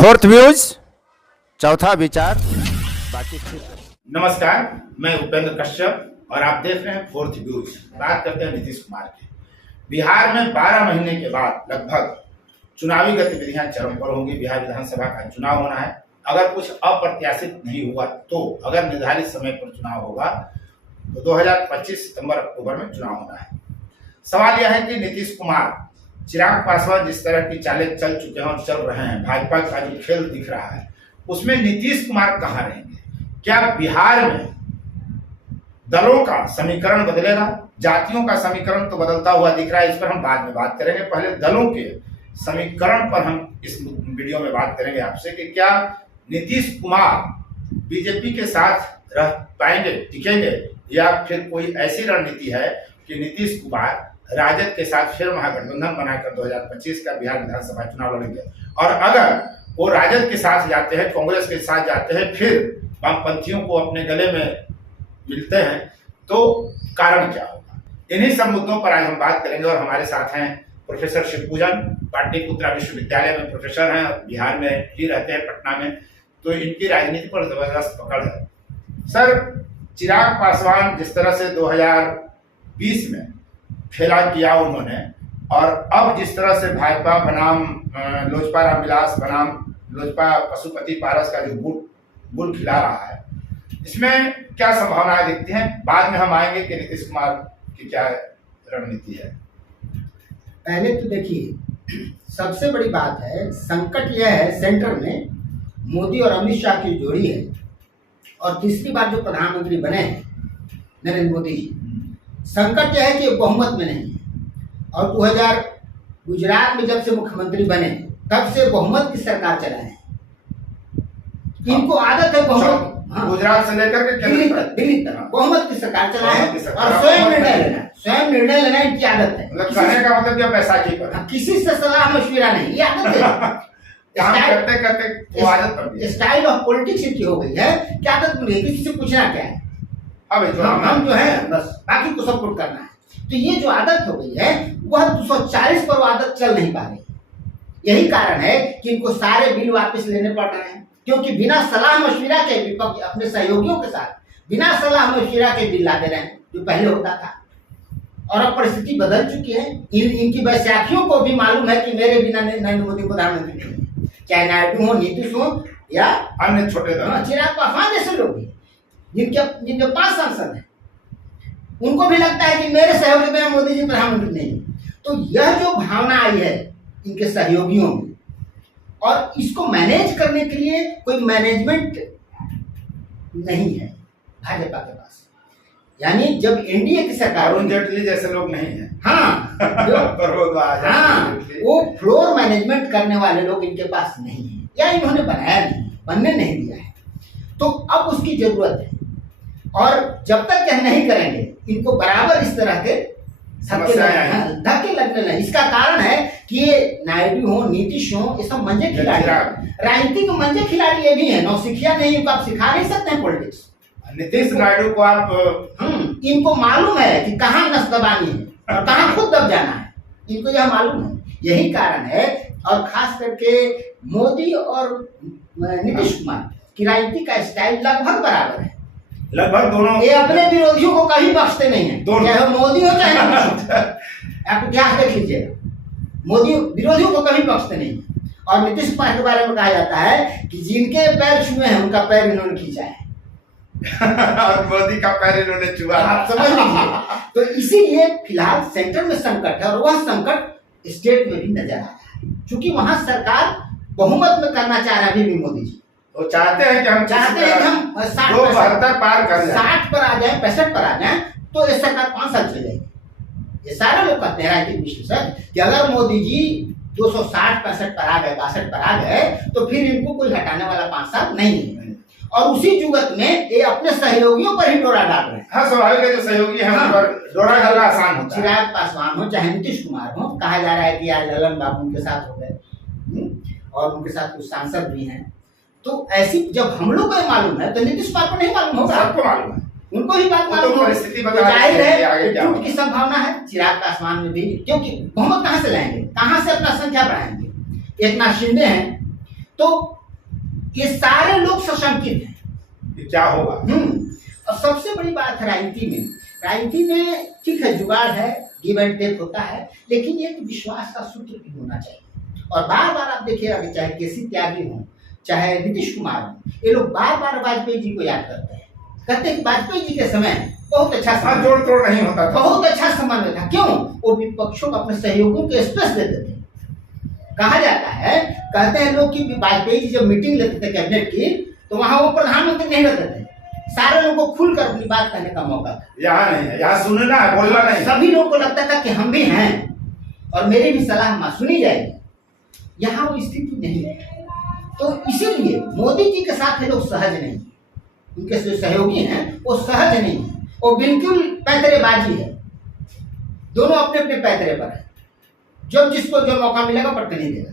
Fourth views, चौथा विचार, बाकी फिर। नमस्कार, मैं उपेंद्र कश्यप और आप देख रहे हैं फोर्थ व्यूज। बात करते हैं नीतीश कुमार की। बिहार में 12 महीने के बाद लगभग चुनावी गतिविधियां चरम पर होंगी। बिहार विधानसभा का चुनाव होना है। अगर कुछ अप्रत्याशित नहीं हुआ तो अगर निर्धारित समय पर चुनाव होगा तो 2025 सितंबर अक्टूबर में चुनाव होना है। सवाल यह है कि नीतीश कुमार, चिराग पासवान जिस तरह की चालें चल चुके हैं और चल रहे हैं, भाजपा का जो खेल दिख रहा है उसमें नीतीश कुमार कहाँ रहेंगे? क्या बिहार में दलों का समीकरण बदलेगा? जातियों का समीकरण तो बदलता हुआ दिख रहा है, इस पर हम बाद में बात करेंगे। पहले दलों के समीकरण पर हम इस वीडियो में बात करेंगे आपसे कि क्या नीतीश कुमार बीजेपी के साथ रह पाएंगे, टिकेंगे, या फिर कोई ऐसी रणनीति है कि नीतीश कुमार राजद के साथ फिर महागठबंधन बनाकर 2025 का बिहार विधानसभा चुनाव लड़ेंगे। और अगर वो राजद के साथ जाते हैं, कांग्रेस के साथ जाते हैं, फिर वामपंथियों को अपने गले में मिलते हैं, तो कारण क्या होगा? इन्हीं सब मुद्दों पर आज हम बात करेंगे। और हमारे साथ हैं प्रोफेसर शिवपूजन, पाटलिपुत्रा विश्वविद्यालय में प्रोफेसर हैं, बिहार में ही रहते हैं, पटना में, तो इनकी राजनीति पर जबरदस्त पकड़ है। सर, चिराग पासवान जिस तरह से 2020 में खेला किया उन्होंने, और अब जिस तरह से भाजपा बनाम लोजपा रामविलास बनाम लोजपा पशुपति पारस का जो गुल खिला रहा है, इसमें क्या संभावनाएं दिखती हैं? बाद में हम आएंगे कि नीतीश कुमार की क्या रणनीति है। पहले तो देखिए, सबसे बड़ी बात है, संकट यह है सेंटर में मोदी और अमित शाह की जोड़ी है, और तीसरी बार जो प्रधानमंत्री बने हैं नरेंद्र मोदी जी, संकट यह है कि बहुमत में नहीं है। और 2000 गुजरात में जब से मुख्यमंत्री बने तब से बहुमत की सरकार चलाए हैं। इनको आदत है बहुमत, गुजरात से लेकर के दिल्ली तक बहुमत की सरकार चलाए हैं और स्वयं निर्णय लेना इनकी आदत है। मतलब कहने का मतलब क्या, बैसाखी पर किसी से सलाह मशविरा नहीं, ये आदत है। करते करते वो आदत बन गई, स्टाइल ऑफ पॉलिटिक्स इनकी हो गई है कि आदत बन गई, किसी से पूछना क्या है, अब हम जो है बस बाकी को सपोर्ट करना है। तो ये जो आदत हो गई है वह 240 पर वो आदत चल नहीं पा रही। यही कारण है कि इनको सारे बिल वापस लेने पड़ रहे हैं, क्योंकि बिना सलाह मशविरा के विपक्ष अपने सहयोगियों के साथ बिना सलाह मशविरा के बिल ला दे रहे हैं, जो पहले होता था। और अब परिस्थिति बदल चुकी है। इनकी बैसाखियों को भी मालूम है कि मेरे बिना नरेंद्र मोदी प्रधानमंत्री नहीं है, चाहे नायडू हो, नीतीश हो या अन्य छोटे दल, चिराग पासवान जैसे लोग भी, जिनके 5 सांसद हैं, उनको भी लगता है कि मेरे सहयोगी में मोदी जी प्रधानमंत्री नहीं है। तो यह जो भावना आई है इनके सहयोगियों में, और इसको मैनेज करने के लिए कोई मैनेजमेंट नहीं है भाजपा के पास। यानी जब एनडीए की सरकार, अरुण जेटली जैसे लोग नहीं है, हाँ वो फ्लोर मैनेजमेंट करने वाले लोग इनके पास नहीं है, या इन्होंने बनाया नहीं, बनने नहीं दिया है। तो अब उसकी जरूरत है, और जब तक यह नहीं करेंगे इनको बराबर इस तरह के धक्के लगने लगे। इसका कारण है कि ये नायडू हो, नीतीश हो, ये सब मंजे खिलाड़ी, राजनीतिक मंजे खिलाड़ी ये भी है, नौसिखिया नहीं, इनको आप सिखा नहीं सकते हैं पॉलिटिक्स। नीतीश नायडू को आप इनको मालूम है कि कहाँ नस दबानी है और कहाँ खुद दब जाना है, इनको यह मालूम है। यही कारण है, और खास करके मोदी और नीतीश कुमार की राजनीति का स्टाइल लगभग बराबर है, लगभग दोनों। ये अपने विरोधियों को कहीं बख्शते नहीं है, चाहे मोदी हो चाहे नीतीश हो। आप इतिहास देख लीजिएगा, मोदी विरोधियों को कभी बख्शते नहीं है। और नीतीश कुमार के बारे में कहा जाता है कि जिनके पैर छुए हैं उनका पैर इन्होंने खींचा है और मोदी का पैर इन्होंने छुआ, आप समझ लीजिए। तो इसीलिए फिलहाल सेंटर में संकट है, और वह संकट स्टेट में भी नजर आ रहा है, क्योंकि वहां सरकार बहुमत में करना चाह रहे हैं अभी भी मोदी जी। वो चाहते हैं कि हम 62 पार कर जाएं, 60 पर आ जाए, 65 पर आ जाए, तो ये सरकार 5 साल चलेगी। ये सारे लोग कहते हैं राजनीतिक विश्लेषक कि अगर मोदी जी 260, 65 पर आ गए, 62 पर आ गए, तो फिर इनको कोई हटाने वाला 5 साल नहीं है। और उसी जुगत में ये अपने सहयोगियों पर ही डोरा डाल रहे हैं। हाँ, स्वाभाविक है, जो सहयोगी है उन पर डोरा डालना आसान होता है। चिराग पासवान हो चाहे नीतीश कुमार हो, कहा जा रहा है कि आज ललन बाबू उनके साथ हो गए, और उनके साथ कुछ सांसद भी हैं। तो ऐसी जब हम लोग को मालूम है तो नीतीश कुमार को नहीं मालूम होगा, सबको मालूम है, उनको ही बात मालूम है। परिस्थिति जाहिर है झूठ की संभावना है चिराग पासवान में भी, क्योंकि बहुमत कहाँ से लाएंगे, कहाँ से अपना संख्या बढ़ाएंगे? एकनाथ शिंदे हैं, तो ये सारे लोग सशंकित हैं कि क्या होगा। और सबसे बड़ी बात है राजनीति में ठीक है, जुगाड़ है, गिव एंड टेक होता है, लेकिन एक विश्वास का सूत्र भी होना चाहिए। और बार बार आप देखिएगा कि चाहे केसी त्यागी हो, चाहे नीतीश कुमार हो, ये लोग बार बार वाजपेयी जी को याद करते हैं, कहते हैं कि वाजपेयी जी के समय बहुत अच्छा जोड़ तोड़ नहीं होता था, बहुत अच्छा समन्वय था। क्यों? वो विपक्षों को, अपने सहयोगियों को स्पेस देते थे। कहा जाता है, कहते हैं लोग कि वाजपेयी जी जब मीटिंग लेते थे कैबिनेट की, तो वहां वो प्रधानमंत्री नहीं रहते थे, सारे लोगों को खुलकर अपनी बात कहने का मौका था। यहाँ नहीं है, यहाँ सुनना है, बोलना नहीं। सभी लोगों को लगता था कि हम भी हैं और मेरी भी सलाह सुनी जाएगी। यहाँ वो स्थिति नहीं है। तो इसीलिए मोदी जी के साथ ये लोग सहज नहीं, उनके जो सहयोगी हैं वो सहज नहीं है, वो बिल्कुल पैतरेबाजी है। दोनों अपने अपने पैतरे पर है, जब जिसको जो मौका मिलेगा पटक नहीं देगा।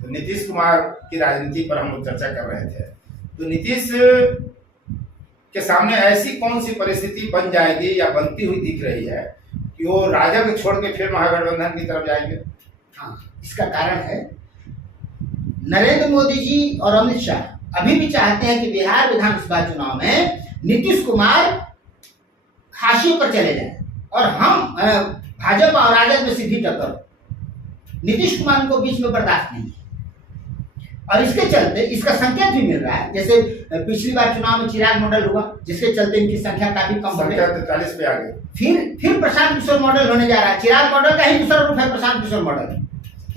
तो नीतीश कुमार की राजनीति पर हम लोग चर्चा कर रहे थे। तो नीतीश के सामने ऐसी कौन सी परिस्थिति बन जाएगी या बनती हुई दिख रही है कि वो राजग छोड़ के फिर महागठबंधन की तरफ जाएंगे? हाँ, इसका कारण है नरेंद्र मोदी जी और अमित शाह अभी भी चाहते हैं कि बिहार विधानसभा चुनाव में नीतीश कुमार हाशिए पर चले जाएं और हम भाजपा और राजद में सीधी टक्कर। नीतीश कुमार को बीच में बर्दाश्त नहीं है और इसके चलते इसका संकेत भी मिल रहा है। जैसे पिछली बार चुनाव में चिराग मॉडल हुआ, जिसके चलते इनकी संख्या काफी कम हो गई, 40 पे आ गई। फिर प्रशांत किशोर मॉडल होने जा रहा है। चिराग मॉडल का ही दूसरा रूप है प्रशांत किशोर मॉडल,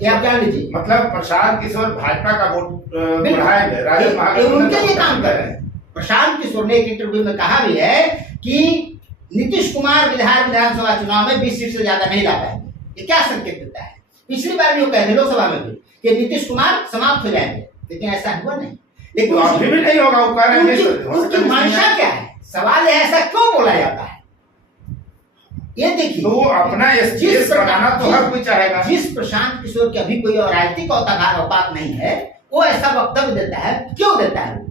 ये आप जान लीजिए। मतलब प्रशांत किशोर भाजपा का वोट बढ़ाएंगे, राजद महागठबंधन उनके लिए काम कर रहे हैं। प्रशांत किशोर ने एक इंटरव्यू में कहा भी है कि नीतीश कुमार बिहार विधानसभा चुनाव में 20 सीट से ज्यादा नहीं ला पाएंगे। ये क्या संकेत देता है? पिछली बार भी वो कहे थे लोकसभा में भी कि नीतीश कुमार समाप्त हो जाएंगे, लेकिन ऐसा हुआ नहीं। लेकिन तो अभी भी नहीं होगा, वो कह रहे हैं। उनकी मंशा क्या है? सवाल है ऐसा क्यों बोला जाता है? ये देखिए, तो अपना स्पेस बनाना तो हर कोई चाहेगा। जिस प्रशांत किशोर के अभी कोई राजनीतिक औकात नहीं है, वो ऐसा वक्तव्य देता है। क्यों देता है?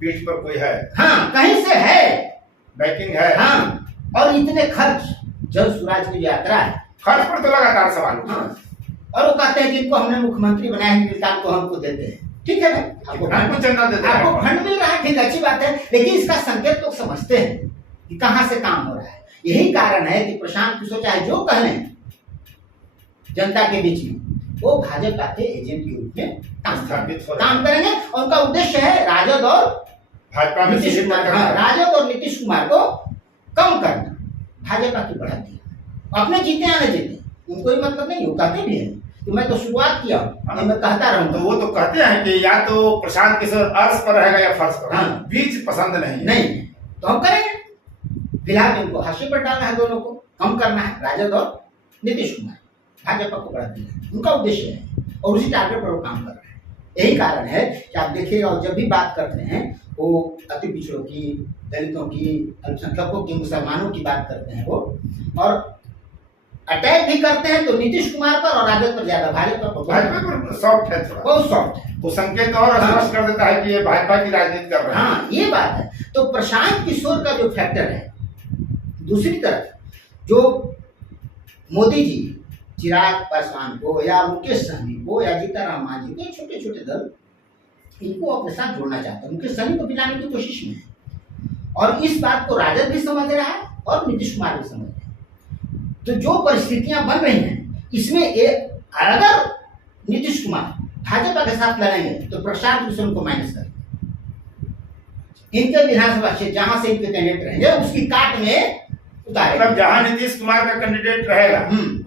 पीठ पर कोई है, हाँ, कहीं से है, बैकिंग है। हाँ, और इतने खर्च, जल स्वराज की यात्रा है, खर्च पर तो लगातार सवाल उठा। हाँ, और वो कहते हैं कि इनको हमने मुख्यमंत्री बनाया है, काम को हमको देते हैं। ठीक है ना, आपको चंदा देते हैं, आपको फंड मिल रहा है, ठीक, अच्छी बात है, लेकिन इसका संकेत तो समझते हैं कि कहां से काम हो रहा है। यही कारण है कि प्रशांत किशोर चाहे जो कह लें जनता के बीच में, वो भाजपा के एजेंट के रूप में काम करेंगे। और उनका उद्देश्य है राजद और भाजपा में नीतीश कुमार, राजद और नीतीश कुमार को कम करना, भाजपा की बढ़ाती। अपने जीते या न जीते उनको ही मतलब नहीं, वो कहते भी हैं तो मैं तो शुरुआत किया हूँ, मैं कहता रहूँ। तो वो तो कहते हैं कि या तो प्रशांत किशोर अर्श पर रहेगा या फर्श पर, बीच पसंद नहीं। तो हम करेंगे। फिलहाल इनको हाशिए पर डालना है, दोनों को कम करना है, राजद और नीतीश कुमार, भाजपा को बढ़ाती है, उनका उद्देश्य है और उसी टारगेट पर वो काम कर रहे हैं। यही कारण है कि आप देखिएगा, और जब भी बात करते हैं वो अति पिछड़ों की, दलितों की, अल्पसंख्यकों की, मुसलमानों की बात करते हैं वो, और अटैक भी करते हैं तो नीतीश कुमार पर और राजद पर ज्यादा, भाजपा पर सॉफ्ट है, थोड़ा बहुत सॉफ्ट है। वो संकेत और स्पष्ट कर देता है कि ये भाजपा की राजनीति कर रहे हैं। हाँ, ये बात है। तो प्रशांत किशोर का जो फैक्टर है, दूसरी तरफ जो मोदी जी चिराग पासवान को या मुकेश सहनी को या जीतनराम मांझी को, छोटे छोटे दल, इनको अपने साथ जोड़ना चाहते हैं, मुकेश सहनी को मिलाने की कोशिश में है। और इस बात को राजद भी समझ रहा है और नीतीश कुमार भी समझ रहे हैं। तो जो परिस्थितियां बन रही हैं, इसमें अगर नीतीश कुमार भाजपा के साथ लड़ेंगे तो प्रशांत किशोर को माइनस करेंगे। इनके विधानसभा क्षेत्र जहां से इनके कैंडिडेट रहेंगे उसकी काट में उतारे। मतलब जहां नीतीश कुमार का कैंडिडेट रहेगा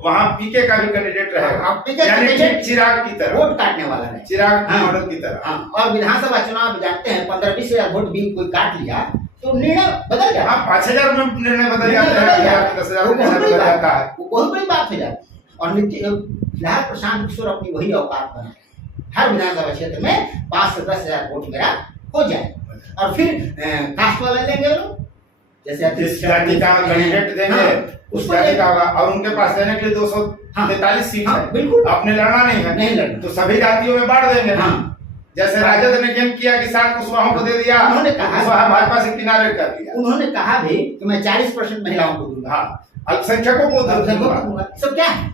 वहां पीके का भी कैंडिडेट रहेगा, यानी चिराग की तरह वोट काटने वाला है, चिराग मॉडल की तरह। और विधानसभा चुनाव में जानते हैं 15-20 हजार वोट भी कोई काट लिया तो निर्णय बदल जाता है। 5,000 में निर्णय बदल जाता है, 10,000 बदल जाता है, वो बहुत बड़ी बात हो जाती है। और फिलहाल प्रशांत किशोर अपनी वही औकात बना रहे हैं, हर विधानसभा क्षेत्र में 5 से 10 हजार वोट मेरा हो जाए। और फिर कास्ट वाला लेंगे लोग, जैसे जिस जाति का कैंडिडेट देंगे उस जाति का होगा, और उनके पास देने के लिए 243 सीट है, बिल्कुल अपने लड़ना नहीं है, नहीं लड़ना, तो सभी जातियों में बांट देंगे। जैसे राजद ने गेम किया कि 7 कुशवाहों को दे दिया, उन्होंने कहा भाजपा से किनारे कर दिया। उन्होंने कहा भी कि मैं 40% महिलाओं को दूंगा, अल्पसंख्यकों को दूंगा। सब क्या है?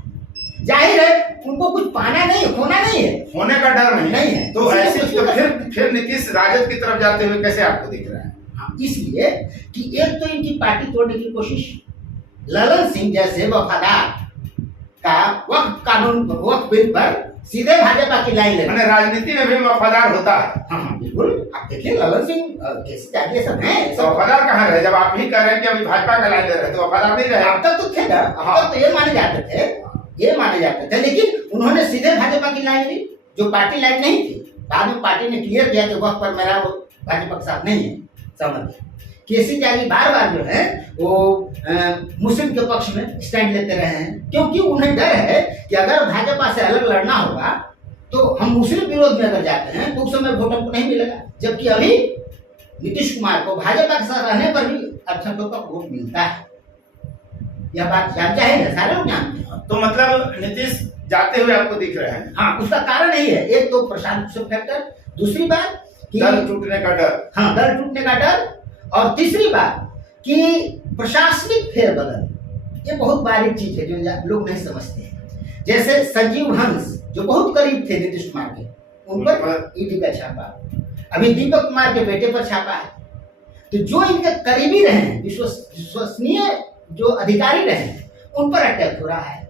जाहिर है उनको कुछ पाना नहीं है, खोना नहीं है, होने का डर नहीं है। तो ऐसे तो फिर नीतीश राजद की तरफ जाते हुए कैसे आपको दिख रहा है? हाँ, इसलिए कि एक तो इनकी पार्टी तोड़ने की कोशिश, ललन सिंह जैसे वफादार का वक्फ कानून वक्फ बिल पर सीधे भाजपा की लाइन ले, मैंने राजनीति में भी वफादार होता है। हाँ बिल्कुल। आप देखिए ललन सिंह केसी त्यागी सब हैं, तो वफादार कहाँ रहे जब आप ही कह रहे हैं कि अभी भाजपा का लाइन ले रहे हैं, तो वफादार नहीं रहे? अब तक तो थे ना, अब तक तो ये माने जाते थे, लेकिन उन्होंने सीधे भाजपा की लाइन ली जो पार्टी लाइन नहीं थी। बाद में पार्टी ने क्लियर किया कि वक्त पर मेरा वो भाजपा के साथ नहीं है सहमत। केसी त्यागी बार बार जो है वो मुस्लिम के पक्ष में स्टैंड लेते रहे हैं, क्योंकि उन्हें डर है कि अगर भाजपा से अलग लड़ना होगा तो हम मुस्लिम विरोध में अगर जाते हैं तो उस समय वोट हमको नहीं मिलेगा, जबकि अभी नीतीश कुमार को भाजपा के साथ रहने पर भी अल्पसंख्यकों का वोट मिलता है। यह बात जानते हैं, सारे लोग जानते हैं। तो मतलब नीतीश जाते हुए आपको दिख रहे हैं? हाँ, उसका कारण यही है, एक तो प्रशांत किशोर फैक्टर, दूसरी बात कि दल टूटने का डर। हाँ, दल टूटने का डर, और तीसरी बात कि प्रशासनिक फेरबदल। ये बहुत बारीक चीज है जो लोग नहीं समझते हैं। जैसे संजीव हंस जो बहुत करीब थे नीतीश कुमार के, उन पर ईडी का छापा, अभी दीपक कुमार के बेटे पर छापा है। तो जो इनके करीबी रहे हैं, विश्वसनीय जो अधिकारी रहे हैं, उन पर अटैक हो रहा है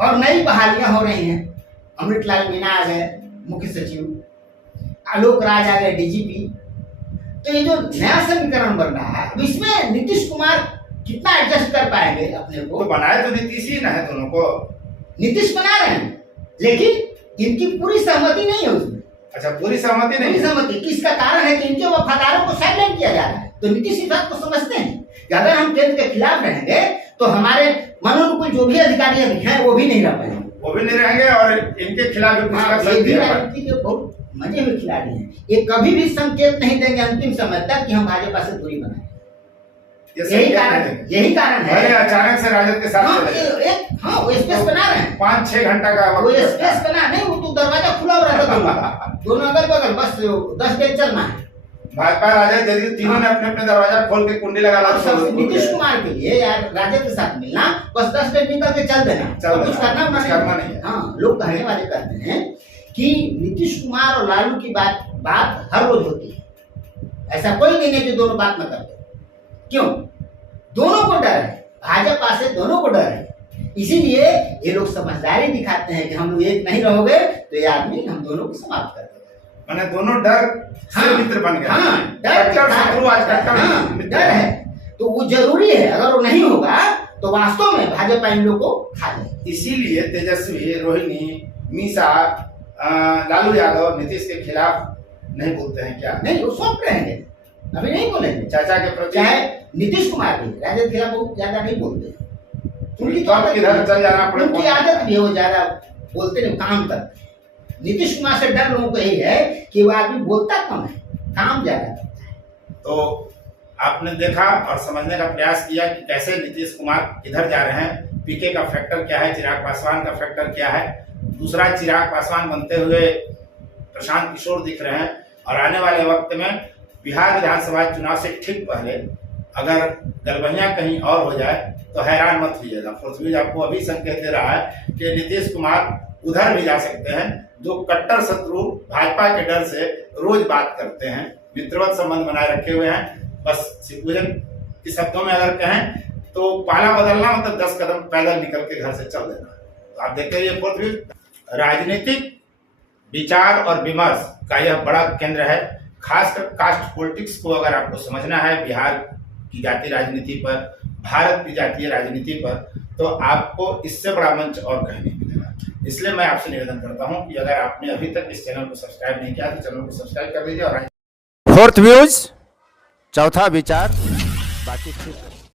और नई बहालियां हो रही हैं। अमृतलाल मीणा आ गए मुख्य सचिव, आलोक राज आ गए डीजीपी। तो ये जो नया समीकरण बन रहा है, अब इसमें नीतीश कुमार कितना एडजस्ट कर पाएंगे अपने को? तो बनाए तो नीतीश ही ना है दोनों को। नीतीश बना रहे हैं, लेकिन इनकी पूरी सहमति नहीं है उसमें। अच्छा, पूरी सहमति नहीं है। सहमति किसका कारण है कि इनके वफादारों को साइलेंट किया जा रहा है। तो नीतीश इस बात को समझते हैं कि अगर हम केंद्र के खिलाफ रहेंगे तो हमारे मनोनुकूल जो भी अधिकारी हैं वो भी नहीं रह पाएंगे, वो भी नहीं रहेंगे और इनके खिलाफ भी कुछ कर सकते हैं। राजनीति के बहुत मजे हुए खिलाड़ी हैं। ये कभी भी संकेत नहीं देंगे अंतिम समय तक कि हम भाजपा से दूरी बनाए। यही कारण है अचानक से राजद के साथ वो स्पेस बना रहे हैं, 5-6 घंटा का वो स्पेस बना नहीं, वो तो दरवाजा खुला हो रहा था दोनों अगल बगल, बस 10 दिन चलना है। भाजपा राजद जदयू तीनों ने अपने अपने दरवाजा खोल के कुंडी लगा ला। नीतीश कुमार के लिए यार राजद के साथ मिलना, बस 10 दिन निकल के चल देना, कुछ करना नहीं है। हाँ, लोग कहने वाले कहते हैं कि नीतीश कुमार और लालू की बात हर रोज होती है, ऐसा कोई नहीं है जो दोनों बात न करते। क्यों? दोनों को डर है, भाजपा से दोनों को डर है, इसीलिए ये लोग समझदारी दिखाते हैं कि हम लोग एक नहीं रहोगे तो ये आदमी हम दोनों को समाप्त कर देगा। मैंने दोनों डर से मित्र बन गए। हाँ, डर है, तो वो जरूरी है। अगर वो नहीं होगा तो वास्तव में भाजपा इन लोग को खा जाएगी। इसीलिए तेजस्वी, रोहिणी, मीसा, लालू यादव नीतीश के खिलाफ नहीं बोलते हैं क्या? नहीं, वो सॉफ्ट रहेंगे, अभी नहीं बोलेंगे। चाचा के प्रति चाहे नीतीश कुमार भी राजद के खिलाफ बहुत ज्यादा नहीं बोलते, उनकी तो इधर चल जाना पड़े, उनकी आदत भी है, वो ज्यादा बोलते नहीं, काम करते। नीतीश कुमार से डर लोगों को यही है कि वो आदमी बोलता कम है, काम ज्यादा करता है। तो आपने देखा और समझने का प्रयास किया कि कैसे नीतीश कुमार इधर जा रहे हैं। पीके का फैक्टर क्या है, चिराग पासवान का फैक्टर क्या है, दूसरा चिराग पासवान बनते हुए प्रशांत किशोर दिख रहे हैं। और आने वाले वक्त में बिहार विधानसभा चुनाव से ठीक पहले अगर गलबहियां कहीं और हो जाए तो हैरान मत होइएगा। फोर्थ न्यूज आपको अभी संकेत दे रहा है कि नीतीश कुमार उधर भी जा सकते हैं, जो कट्टर शत्रु भाजपा के डर से रोज बात करते हैं, मित्रवत संबंध बनाए रखे हुए हैं। बस शिवपूजन के शब्दों में अगर कहें तो पाला बदलना मतलब 10 कदम पैदल निकल के घर से चल देना। तो आप देखते हैं फोर्थ न्यूज राजनीतिक विचार और विमर्श का यह बड़ा केंद्र है। खासकर कास्ट पॉलिटिक्स को अगर आपको समझना है, बिहार की जातीय राजनीति पर, भारत की जातीय राजनीति पर, तो आपको इससे बड़ा मंच और कहीं नहीं मिलेगा। इसलिए मैं आपसे निवेदन करता हूं कि अगर आपने अभी तक इस चैनल को सब्सक्राइब नहीं किया तो चैनल को सब्सक्राइब कर लीजिए। और फोर्थ व्यूज, चौथा विचार, बाकी फिर